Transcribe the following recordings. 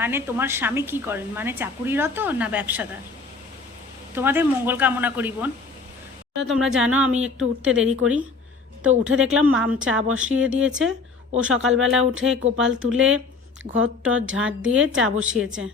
মানে তোমার স্বামী কি করেন? মানে চাকুরিরত না ব্যবসাদার? তোমাদের মঙ্গল কামনা করি, বোন। তোমরা জানো, আমি একটু উঠতে দেরি করি। তো উঠে দেখলাম মাম চা বসিয়ে দিয়েছে। ও সকালবেলা উঠে গোপাল তুলে ঘর টর ঝাঁট দিয়ে চা বসিয়েছে।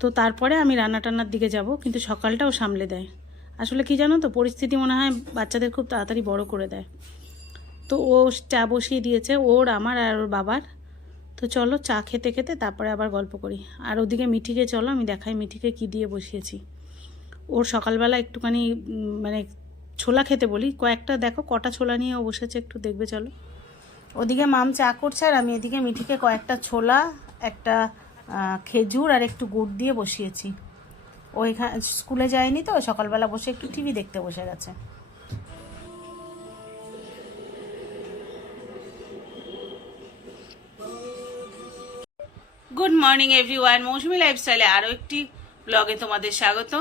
তো তারপরে আমি রান্না টান্নার দিকে যাব, কিন্তু সকালটাও সামলে দেয়। আসলে কি জানো তো, পরিস্থিতি মনে হয় বাচ্চাদের খুব তাড়াতাড়ি বড় করে দেয়। তো ও চা বসিয়ে দিয়েছে, ওর, আমার আর ওর বাবার। তো চলো চা খেতে খেতে তারপরে আবার গল্প করি। আর ওদিকে মিঠিকে চলো, আমি দেখাই মিঠিকে কি দিয়ে বসিয়েছি। ওর সকালবেলা একটুখানি মানে ছোলা খেতে বলি। কয়েকটা দেখো, কটা ছোলা নিয়ে ও বসেছে, একটু দেখবে, চলো। ওদিকে মাম চা করছে আর আমি এদিকে মিঠিকে কয়েকটা ছোলা, একটা খেজুর আর একটু গুড় দিয়ে বসিয়েছি। ও এখানে স্কুলে যায়নি তো, সকালবেলা বসে একটু টিভি দেখতে বসে গেছে। গুড মর্নিং এভরিওয়ান মৌসুমি লাইফস্টাইলে আরও একটি ব্লগে তোমাদের স্বাগত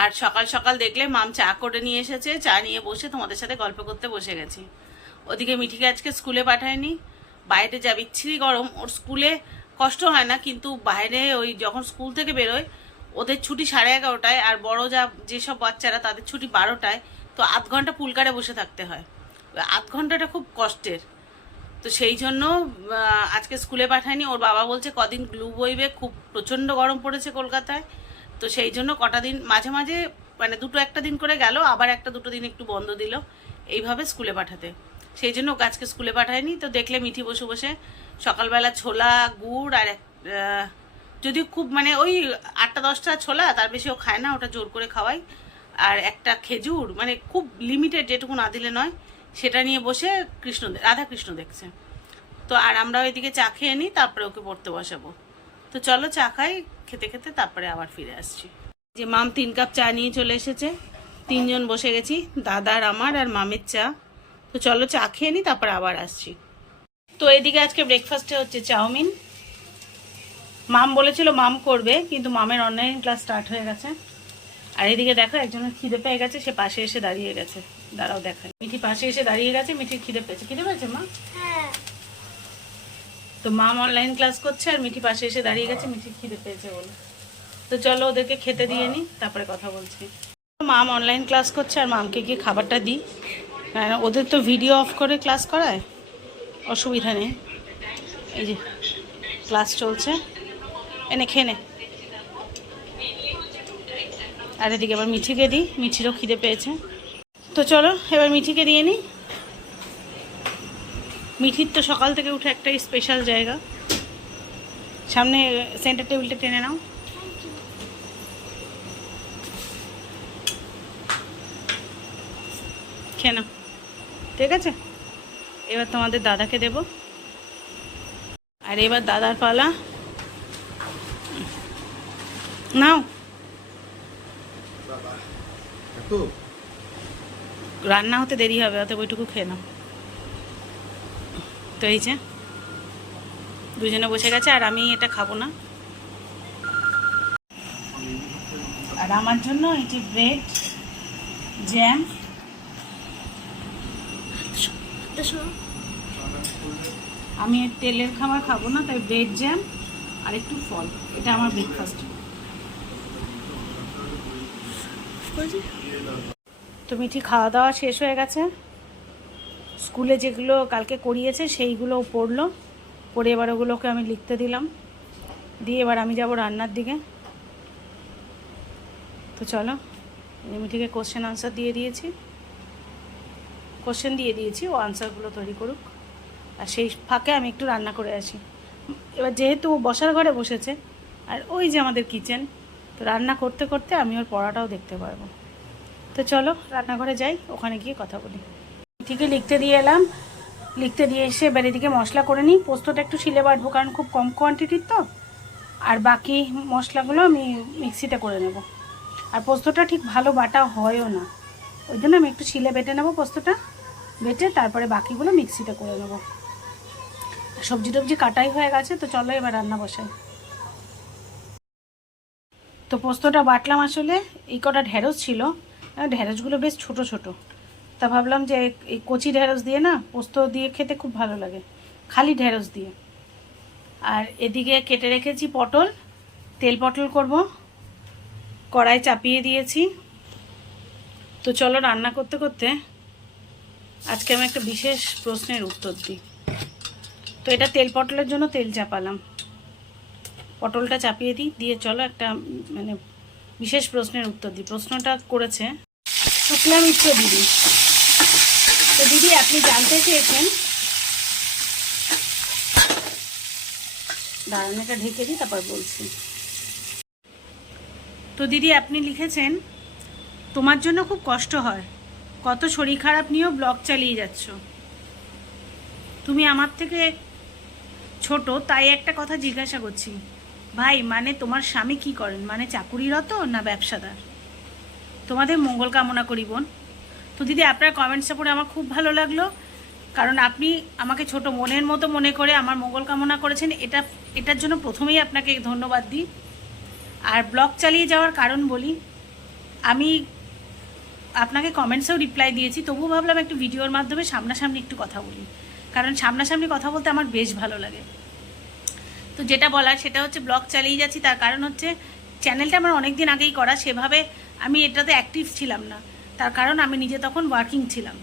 আর সকাল সকাল দেখলে মাম চা করে নিয়ে এসেছে, চা নিয়ে বসে তোমাদের সাথে গল্প করতে বসে গেছি। ওদিকে মিঠিকে আজকে স্কুলে পাঠায়নি। বাইরে যা বিচ্ছিরি গরম, ওর স্কুলে কষ্ট হয় না, কিন্তু বাইরে ওই যখন স্কুল থেকে বেরোয়, ওদের ছুটি সাড়ে এগারোটায়, আর বড় যা, যেসব বাচ্চারা তাদের ছুটি বারোটায়, তো আধ ঘণ্টা পুলকারে বসে থাকতে হয়। আধ ঘন্টাটা খুব কষ্টের। তো সেই জন্য আজকে স্কুলে পাঠায়নি। ওর বাবা বলছে, কদিন গ্লু বইবে, খুব প্রচণ্ড গরম পড়েছে কলকাতায়। তো সেই জন্য কটা দিন, মাঝে মাঝে মানে দুটো একটা দিন করে গেল, আবার একটা দুটো দিন একটু বন্ধ দিল, এইভাবে স্কুলে পাঠাতে। সেই জন্য ওকে আজকে স্কুলে পাঠায়নি। তো দেখলে মিঠি বসে বসে সকালবেলা ছোলা, গুড় আর যদিও খুব মানে ওই আটটা দশটা ছোলা, তার বেশি ও খায় না, ওটা জোর করে খাওয়াই। আর একটা খেজুর মানে খুব লিমিটেড যেটুকু না দিলে নয় সেটা নিয়ে বসে কৃষ্ণ রাধা কৃষ্ণ দেখছে। তো আর আমরা ওইদিকে চা খেয়ে নিই, তারপরে ওকে পড়তে বসাবো। তো চলো চা খাই, খেতে খেতে তারপরে আবার ফিরে আসছি। যে মাম তিন কাপ চা নিয়ে চলে এসেছে। তিনজন বসে গেছি, দাদার, আমার আর মামের চা। তো চলো চা খেয়ে নিই, তারপরে আবার আসছি। তো এদিকে আজকে ব্রেকফাস্টে হচ্ছে চাউমিন। মাম বলেছিল মাম করবে, কিন্তু মামের অনলাইন ক্লাস স্টার্ট হয়ে গেছে। আর এদিকে দেখো একজনের খিদে পেয়ে গেছে, সে পাশে এসে দাঁড়িয়ে গেছে। দাঁড়াও দেখাই। মিঠি পাশে এসে দাঁড়িয়ে গেছে মিঠির খিদে পেয়েছে। খিদে পেয়েছে মা? তো মাম অনলাইন ক্লাস করছে আর মিঠি পাশে এসে দাঁড়িয়ে গেছে মিঠির খিদে পেয়েছে বলে। তো চলো ওদেরকে খেতে দিয়ে নিই তারপরে কথা বলছি। মাম অনলাইন ক্লাস করছে আর মামকে গিয়ে খাবারটা দিই। ওদের তো ভিডিও অফ করে ক্লাস করায় অসুবিধা নেই। এই যে ক্লাস চলছে। এনে খেয়ে নে। আর এদিকে আবার মিঠিকে দিই মিঠিরও খিদে পেয়েছে। তো চলো, এবার মিঠিকে দিয়ে নিই মিঠির তো সকাল থেকে উঠে একটা স্পেশাল জায়গা। সামনে সেন্টার টেবিলটা টেনে নাও। খেয়ে নাও। ঠিক আছে? এবার তোমাদের দাদাকে দেব। আর এবার দাদার পালা। নাও। এত? রান্না হতে দেরি হবে অত ওইটুকু খেয়ে নাও। তো এই যে, দুজনে বসে গেছে, আর আমি এটা খাব না। আর আমার জন্য এই যে ব্রেড জ্যাম আমি তেলের খাবার খাব না, তাই ব্রেড জ্যাম আর একটু ফল। এটা আমার ব্রেকফাস্ট তো মিঠি খাওয়া দাওয়া শেষ হয়ে গেছে? স্কুলে যেগুলো কালকে করিয়েছে, সেইগুলো পড়ল। পড়ে এবার ওগুলোকে আমি লিখতে দিলাম। দিয়ে এবার আমি যাব রান্নার দিকে। তো চলো মিঠিকে কোশ্চেন আনসার দিয়ে দিয়েছি। কোশ্চেন দিয়ে দিয়েছি, ও আনসারগুলো তৈরি করুক। আর সেই ফাঁকে আমি একটু রান্না করে আসি। এবার যেহেতু ও বসার ঘরে বসেছে, আর ওই যে আমাদের কিচেন তো রান্না করতে করতে আমি ওর পড়াটাও দেখতে পারব। তো চলো রান্নাঘরে যাই, ওখানে গিয়ে কথা বলি। ঠিকই লিখতে দিয়ে এলাম। লিখতে দিয়ে এসে এবার এদিকে মশলা করে নিই। পোস্তটা একটু শিলে বাটবো, কারণ খুব কম কোয়ান্টিটির তো। আর বাকি মশলাগুলো আমি মিক্সিতে করে নেব। আর পোস্তটা ঠিক ভালো বাটা হয়ও না। ওই জন্য আমি একটু শিলে বেটে নেব পোস্তটা। বেটে তারপরে বাকিগুলো মিক্সিতে করে নেব। সবজি টবজি কাটাই হয়ে গেছে, তো চলো এবার রান্না বসাই। তো পোস্তটা বাটলাম আসলে। এই কটা ঢেঁড়স ছিল আহ, ঢেঁড়সগুলো বেশ ছোট ছোট। তা ভাবলাম যে এই কচি ঢেঁড়স দিয়ে না পোস্ত দিয়ে খেতে খুব ভালো লাগে। খালি ঢেঁড়স দিয়ে। আর এদিকে কেটে রেখেছি পটল। তেল পটল করব। কড়াই চাপিয়ে দিয়েছি। তো চলো রান্না করতে করতে আজকে আমি একটা বিশেষ প্রশ্নের উত্তর দিই। তো এটা তেল পটলের জন্য তেল চাপালাম। পটলটা চাপিয়ে দিই দিয়ে চলো একটা মানে বিশেষ প্রশ্নের উত্তর দিই। প্রশ্নটা করেছে শুক্লা মিশ্র দিদি। তো দিদি আপনি জানতে চেয়েছেন? দাঁড়ান এটা ঢেকে দিই তারপর বলছি। তো দিদি আপনি লিখেছেন তোমার জন্য খুব কষ্ট হয়। কত শরীর খারাপ নিয়েও ব্লগ চালিয়ে যাচ্ছ। তুমি আমার থেকে ছোট তাই একটা কথা জিজ্ঞাসা করছি। ভাই মানে তোমার স্বামী কি করেন? মানে চাকুরিরত না ব্যবসাদার? তোমাদের মঙ্গল কামনা করি, বোন। তো দিদি, আপনার কমেন্টসটা পড়ে আমার খুব ভালো লাগল। কারণ আপনি আমাকে ছোট মনের মতো মনে করে আমার মঙ্গল কামনা করেছেন। এটা, এটার জন্য প্রথমেই আপনাকে ধন্যবাদ দিই। আর ব্লগ চালিয়ে যাওয়ার কারণ বলি, আমি আপনাকে কমেন্টসেও রিপ্লাই দিয়েছি। তবুও ভাবলাম একটু ভিডিওর মাধ্যমে সামনাসামনি একটু কথা বলি। কারণ সামনাসামনি কথা বলতে আমার বেশ ভালো লাগে। তো যেটা বলার সেটা হচ্ছে ব্লগ চালিয়ে যাচ্ছি, তার কারণ হচ্ছে চ্যানেলটা আমার অনেক দিন আগেই করা, সেভাবে আমি এটাতে অ্যাক্টিভ ছিলাম না। তার কারণ আমি নিজে তখন ওয়ার্কিং ছিলাম।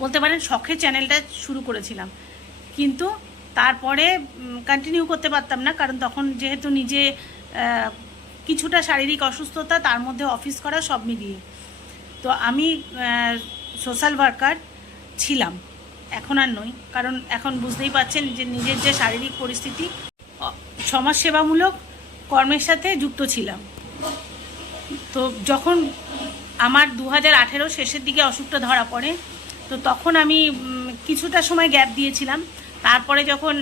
বলতে পারেন শখে চ্যানেলটা শুরু করেছিলাম। কিন্তু তারপরে কন্টিনিউ করতে পারতাম না, কারণ তখন যেহেতু নিজে কিছুটা শারীরিক অসুস্থতা, তার মধ্যে অফিস করা সব মিলিয়ে। তো আমি সোশ্যাল ওয়ার্কার ছিলাম। এখন আর নই। কারণ এখন বুঝতেই পাচ্ছেন যে নিজের যে শারীরিক পরিস্থিতি সমাজসেবামূলক কর্মের সাথে যুক্ত ছিলাম। তো যখন আমার দু হাজার আঠেরো শেষের দিকে অসুখটা ধরা পড়ে, তো তখন আমি কিছুটা সময় গ্যাপ দিয়েছিলাম। তারপরে যখন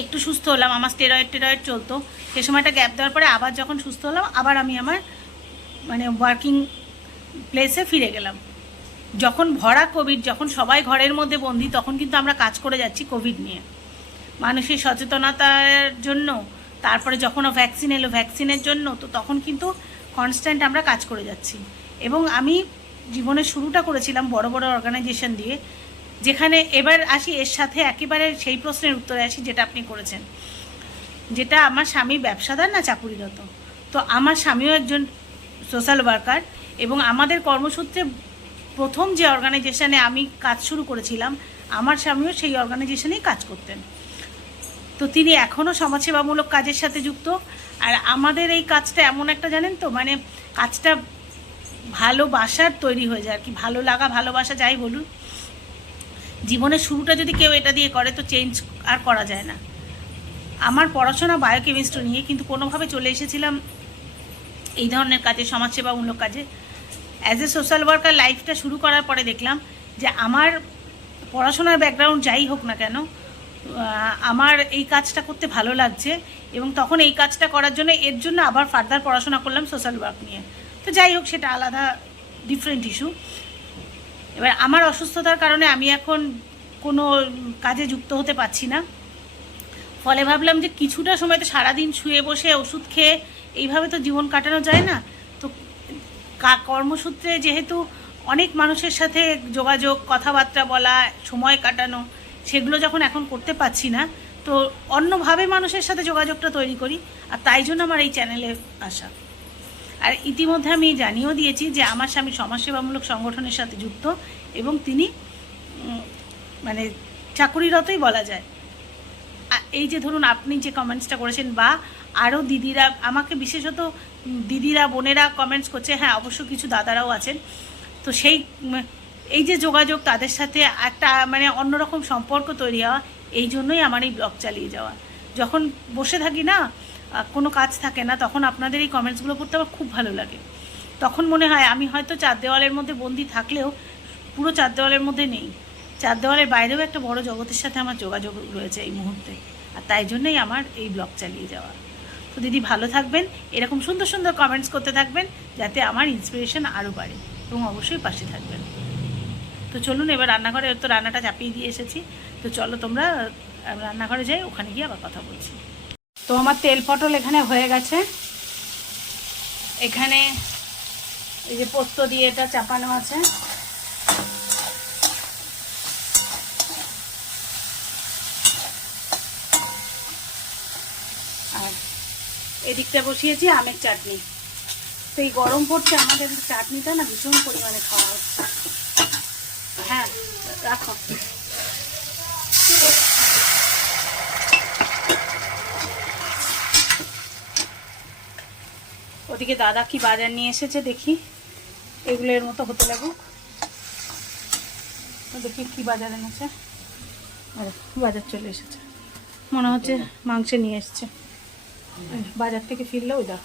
একটু সুস্থ হলাম, আমার স্টেরয়েড টেরয়েড চলতো, সে সময়টা গ্যাপ দেওয়ার পরে আবার যখন সুস্থ হলাম, আবার আমি আমার মানে ওয়ার্কিং প্লেসে ফিরে গেলাম। যখন ভরা কোভিড, যখন সবাই ঘরের মধ্যে বন্দি, তখন কিন্তু আমরা কাজ করে যাচ্ছি কোভিড নিয়ে। মানুষের সচেতনতার জন্য, তারপরে যখন ভ্যাকসিন এলো ভ্যাকসিনের জন্য, তো তখন কিন্তু কনস্ট্যান্ট আমরা কাজ করে যাচ্ছি। এবং আমি জীবনের শুরুটা করেছিলাম বড় বড় অর্গানাইজেশন দিয়ে, যেখানে এবার আসি, এর সাথে একেবারে সেই প্রশ্নের উত্তরে আসি, যেটা আপনি করেছেন। যেটা আমার স্বামী ব্যবসাদার না চাকুরিরত? তো আমার স্বামীও একজন সোশ্যাল ওয়ার্কার এবং আমাদের কর্মসূত্রে প্রথম যে অর্গানাইজেশনে আমি কাজ শুরু করেছিলাম, আমার স্বামীও সেই অর্গানাইজেশনেই কাজ করতেন। তো তিনি এখনও সমাজসেবামূলক কাজের সাথে যুক্ত। আর আমাদের এই কাজটা এমন একটা, জানেন তো মানে কাজটা ভালোবাসার তৈরি হয়ে যায় আর কি। ভালো লাগা, ভালোবাসা যাই বলুন। জীবনের শুরুটা যদি কেউ এটা দিয়ে করে, তো চেঞ্জ আর করা যায় না। আমার পড়াশোনা বায়োকেমিস্ট্রি নিয়ে, কিন্তু কোনোভাবে চলে এসেছিলাম এই ধরনের কাজে, সমাজসেবামূলক কাজে। অ্যাজ এ সোশ্যাল ওয়ার্কার লাইফটা শুরু করার পরে দেখলাম যে আমার পড়াশোনার ব্যাকগ্রাউন্ড যাই হোক না কেন আমার এই কাজটা করতে ভালো লাগছে এবং তখন এই কাজটা করার জন্য এর জন্য আবার ফার্দার পড়াশোনা করলাম সোশ্যাল ওয়ার্ক নিয়ে। তো যাই হোক, সেটা আলাদা ডিফারেন্ট ইস্যু এবার আমার অসুস্থতার কারণে আমি এখন কোনো কাজে যুক্ত হতে পারছি না। ফলে ভাবলাম যে কিছুটা সময় তো সারাদিন শুয়ে বসে ওষুধ খেয়ে এইভাবে তো জীবন কাটানো যায় না। কর্মসূত্রে যেহেতু অনেক মানুষের সাথে যোগাযোগ, কথাবার্তা বলা, সময় কাটানো, সেগুলো যখন এখন করতে পারছি না, তো অন্যভাবে মানুষের সাথে যোগাযোগটা তৈরি করি, আর তাই জন্য আমার এই চ্যানেলে আসা। আর ইতিমধ্যে আমি জানিয়েও দিয়েছি যে আমার স্বামী সমাজসেবামূলক সংগঠনের সাথে যুক্ত এবং তিনি মানে চাকুরিরতই বলা যায়। এই যে ধরুন আপনি যে কমেন্টসটা করেছেন বা আরও দিদিরা, আমাকে বিশেষত দিদিরা, বোনেরা কমেন্টস করছে হ্যাঁ অবশ্য কিছু দাদারাও আছেন। তো সেই এই যে যোগাযোগ তাদের সাথে একটা মানে অন্যরকম সম্পর্ক তৈরি হওয়া, এই জন্যই আমার এই ব্লগ চালিয়ে যাওয়া। যখন বসে থাকি না কোনো কাজ থাকে না, তখন আপনাদের এই কমেন্টসগুলো পড়তে আমার খুব ভালো লাগে। তখন মনে হয়, আমি হয়তো চার দেওয়ালের মধ্যে বন্দি থাকলেও পুরো চার দেওয়ালের মধ্যে নেই। চার দেওয়ালের বাইরেও একটা বড় জগতের সাথে আমার যোগাযোগ রয়েছে এই মুহূর্তে। আর তাই জন্যই আমার এই ব্লগ চালিয়ে যাওয়া। তো দিদি ভালো থাকবেন, এরকম সুন্দর সুন্দর কমেন্টস করতে থাকবেন, যাতে আমার ইন্সপিরেশন আরও বাড়ে এবং অবশ্যই পাশে থাকবেন। তো চলুন এবার রান্নাঘরে তো রান্নাটা চাপিয়ে দিয়ে এসেছি, তো চলো তোমরা রান্নাঘরে যাই, ওখানে গিয়ে আবার কথা বলছি। তো আমার তেল পটল এখানে হয়ে গেছে। এখানে এই যে পোস্ত দিয়ে এটা চাপানো আছে। এদিকটা বসিয়েছি, আমের চাটনি। তো এই গরম পড়ছে, আমাদের চাটনিটা না ভীষণ পরিমাণে খাওয়া হচ্ছে। হ্যাঁ রাখো। ওদিকে দাদা কি বাজার নিয়ে এসেছে দেখি। এগুলো এর মতো হতে লাগুক। দেখি কি বাজার এনেছে। বাজার চলে এসেছে। মনে হচ্ছে মাংস নিয়ে এসছে। বাজার থেকে ফিরলে ওই দেখ।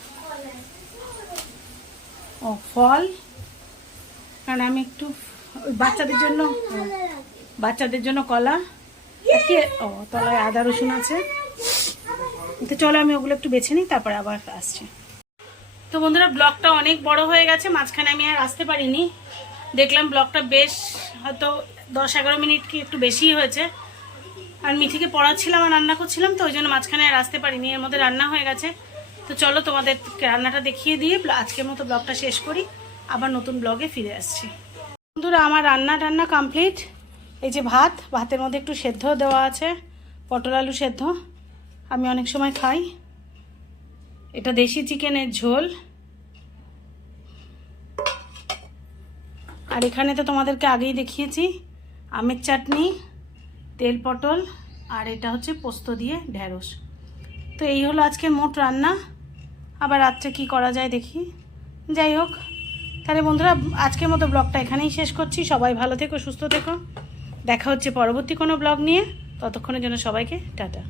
ও, ফল? কারণ আমি একটু বাচ্চাদের জন্য বাচ্চাদের জন্য কলা ও, তলায় আদা রসুন আছে। তো চলো আমি ওগুলো একটু বেছে নিই, তারপরে আবার আসছি। তো বন্ধুরা, ব্লগটা অনেক বড় হয়ে গেছে, মাঝখানে আমি আর আসতে পারিনি। দেখলাম ব্লগটা বেশ হয়তো দশ এগারো মিনিট কি একটু বেশিই হয়েছে। আর মিঠিকে পড়াচ্ছিলাম আর রান্না করছিলাম, তো ওই জন্য মাঝখানে আর আসতে পারিনি, এর মধ্যে রান্না হয়ে গেছে। তো চলো তোমাদের রান্নাটা দেখিয়ে দিয়ে আজকের মতো ব্লগটা শেষ করি, আবার নতুন ব্লগে ফিরে আসছি। বন্ধুরা, আমার রান্না টান্না কমপ্লিট এই যে ভাত, ভাতের মধ্যে একটু সেদ্ধ দেওয়া আছে, পটল আলু সেদ্ধ, আমি অনেক সময় খাই। এটা দেশি চিকেনের ঝোল। আর এখানে তো তোমাদেরকে আগেই দেখিয়েছি, আমের চাটনি। তেল পটল আর এটা হচ্ছে পোস্ত দিয়ে ঢ্যাঁড়স তো এই হলো আজকে মোট রান্না। আবার রাত্রে কি করা যায় দেখি। যাই হোক, তাহলে বন্ধুরা, আজকের মতো ব্লগটা এখানেই শেষ করছি। সবাই ভালো থেকো, সুস্থ থেকো। দেখা হচ্ছে পরবর্তী কোনো ব্লগ নিয়ে। ততক্ষণের জন্য সবাইকে টাটা।